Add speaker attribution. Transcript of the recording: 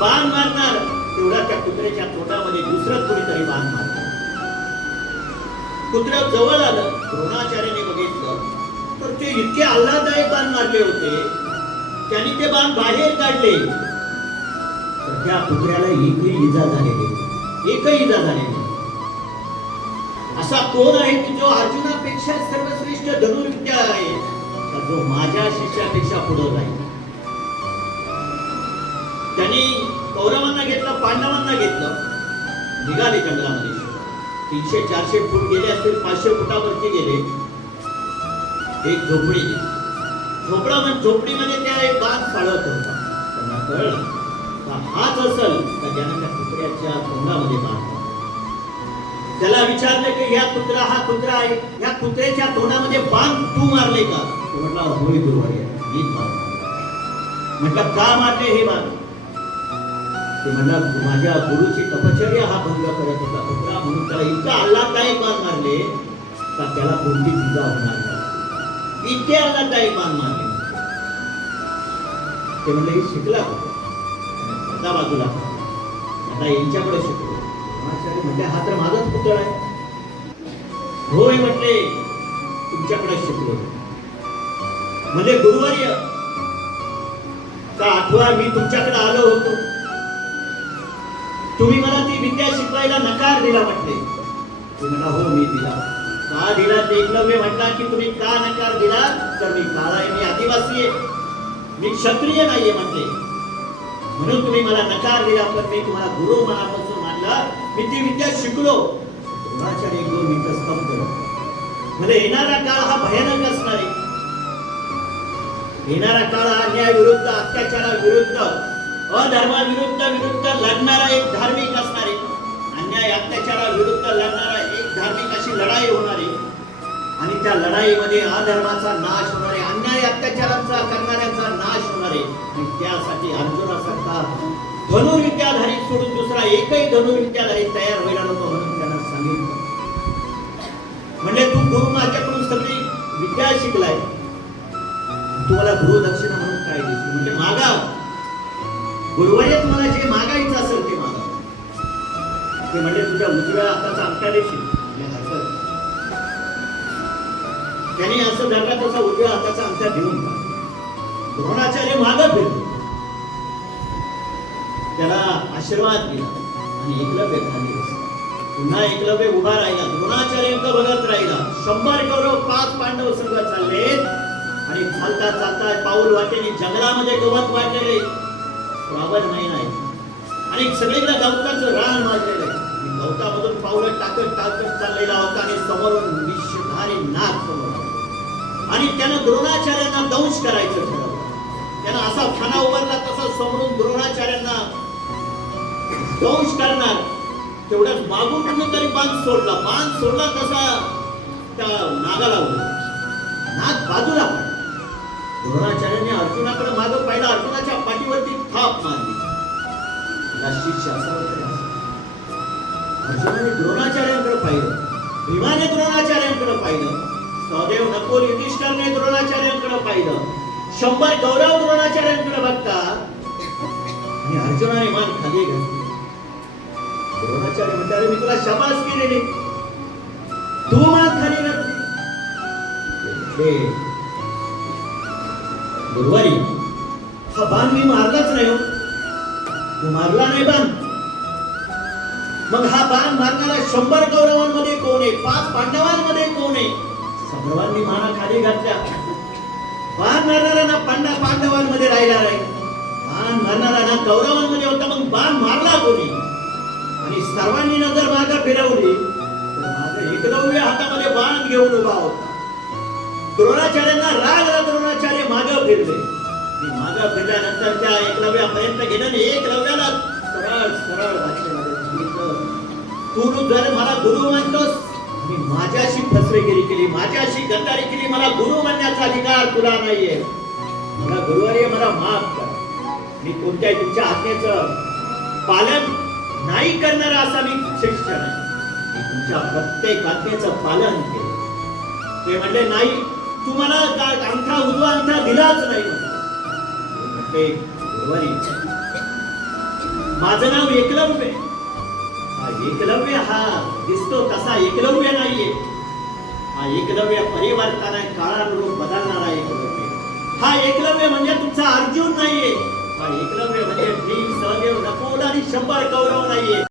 Speaker 1: बाण मारणार तेवढा त्या कुत्र्याच्या तोंडामध्ये दुसरं कुणीतरी बाण मारणार. कुत्र्या जवळ आलं द्रोणाचार्याने बघितलं तर ते इतके आल्हाददायक बाण मारले होते त्यांनी ते बाण बाहेर काढले. तर त्या कुत्र्याला एकही इजा झालेली एकही इजा झालेली असा कोण आहे की जो अर्जुनापेक्षा सर्वश्रेष्ठ धनुर्विद्या आहे? जो माझ्या शिष्यापेक्षा पुढे जाईल. त्यांनी कौरवांना घेतलं पांडवांना घेतलं. निघाले जंगलामध्ये. तीनशे चारशे फूट गेले असतील पाचशे फुटावरती गेले. एक झोपडी झोपडा म्हणजे झोपडीमध्ये त्या एक बाग पाळत होता. त्यांना कळलं का हाच असल का ज्यानं त्या कुत्र्याच्या तोंडामध्ये बाण त्याला विचारलं की ह्या कुत्रा हा कुत्रा आहे. ह्या कुत्र्याच्या तोंडामध्ये बाण तू मारले का? तो म्हटला होय गुरुवारी मीच म्हटलं का मारले हे मारले ते म्हणला माझ्या गुरुची तपश्चर्या हा भंग करत होता पुत्रा म्हणून त्याला इतका आल्हाददायक मान मारले का त्याला कोणती इजा होणार नाही. इतके आल्हाददायक मान मारले ते म्हणले शिकला होता आता बाजूला. आता यांच्याकडे शिकलो. द्रोणाचार्य म्हटले हा तर माझाच पुतळा आहे. होय म्हटले तुमच्याकडे शिकलो. म्हणजे गुरुवार्य का आठवा मी तुमच्याकडे आलो होतो. तुम्ही मला ती विद्या शिकवायला नकार दिला म्हटले. ते म्हणा हो मी दिला. का दिला ते? एकलव्य म्हटला की तुम्ही का नकार दिला? तर मी काळा आहे मी आदिवासी आहे. मी क्षत्रिय नाहीये म्हटले. म्हणून तुम्ही मला नकार दिला पण मी तुम्हाला गुरु मनापासून मानला. मी ती विद्या शिकलो. द्रोणाचार्य स्तब्ध झाले. म्हणजे येणारा काळ हा भयानक असणार आहे. येणारा काळ हा अन्याय विरुद्ध अत्याचारा विरुद्ध अधर्माविरुद्ध विरुद्ध लढणारा एक धार्मिक असणारे अन्याय अत्याचारा विरुद्ध लढणारा एक धार्मिक अशी लढाई होणार आहे. आणि त्या लढाईमध्ये अधर्माचा नाश होणार आहे अन्याय अत्याचारांचा करणाऱ्यांचा नाश होणार. आहे आणि त्यासाठी अर्जुनासारखा धनुर्विद्याधारी सोडून दुसरा एकही धनुर्विद्याधारी तयार व्हायला नको म्हणून त्यांना सांगितलं. म्हणजे तू गुरु माझ्याकडून सगळी विद्या शिकलाय. तुम्हाला गुरु दक्षिणा म्हणून काय देशील म्हणजे मागा. गुरुवारी तुम्हाला जे मागायचं असेल ते मागा. ते म्हणजे तुझ्या म्हणजे उजव्या हाताचा अंगठा देशील. त्यांनी असं धरला तसा उजव्या हाताचा अंगठा घेऊन द्रोणाचार्य मागं फिरले त्याला आशीर्वाद दिला आणि एकलव्य खाली पुन्हा एकलव्य उभा राहिला. द्रोणाचार्यांक बघत राहिला. शंभर कौरव पाच पांडव संघ चालले आणि चालता चालता पाऊल वाटेने जंगलामध्ये गवत वाटलेले श्रावण महिना आहे. आणि सगळीकडे गवताचं रान मारलेलं आहे. गवतामधून पावलं टाकत टाकत चाललेला होता आणि समोरून विषधारी नाग समोर आणि त्यानं द्रोणाचार्यांना दंश करायचं ठरवलं. त्यानं असा खाना उभारला तसा समोरून द्रोणाचार्यांना दंश करणार. तेवढ्याच मागून तरी बांध सोडला. बांध सोडला तसा त्या नागाला उडला नाग बाजूला द्रोणाचार्याने अर्जुनाकडे द्रोणाचार्यांकडे पाहिलं. भीमाने द्रोणाचार्यांकडे पाहिलं. सहदेव नकोल युधिष्ठरने द्रोणाचार्यांकडे पाहिलं. शंभर गौरव द्रोणाचार्यांकडे बघतात. आणि अर्जुनाने मान खाली घातली. द्रोणाचार्य म्हणतात मी तुला शबास केलेली. तू मान खाली घातली. गुरुवारी हा बाण मी मारलाच नाही हो. तू मारला नाही बाण. मग हा बाण मारणारा शंभर कौरवांमध्ये कोण आहे? पाच पांडवांमध्ये कोण आहे? सर्वांनी माना खाली घातल्या बाण मारणारा ना पांडा पांडवांमध्ये राहिला आहे बाण मारणारा ना कौरवांमध्ये होता मग बाण मारला कोणी? आणि सर्वांनी नजर मागे फिरवली. तर एकलव्य हातामध्ये बाण घेऊन उभा होता. द्रोणाचार्यांना राग द्रोणाचार्य माग फिरले. आणि फिरल्यानंतर त्या एकलव्यापर्यंत प्रयत्न आणि एकलव्याला सरळ सरळ भाषेमध्ये तू जर मला गुरु म्हणतोस मी माझ्याशी फसवेगिरी केली माझ्याशी गद्दारी केली मला गुरु म्हणण्याचा अधिकार तुला नाहीये. मला गुरुवारी मला माफ कर. मी कोणत्याही तुमच्या आज्ञेच पालन नाही करणार असा मी शिष्य नाही तुमच्या प्रत्येक आज्ञेचं पालन केलं. ते म्हणले नाही तुम्हाला अंगठा उजवा अंगठा दिलाच नाही म्हणते गुरुवारी. माझं नाव एकलव्य हा एकलव्य हा दिसतो तसा एकलव्य नाहीये हा एकलव्य परिवर्तन काळानुरूप बदलणारा एकलव्य हा एकलव्य म्हणजे तुमचा अर्जुन नाहीये हा एकलव्य म्हणजे भीम सहदेव नकोल आणि शंभर कौरव नाहीये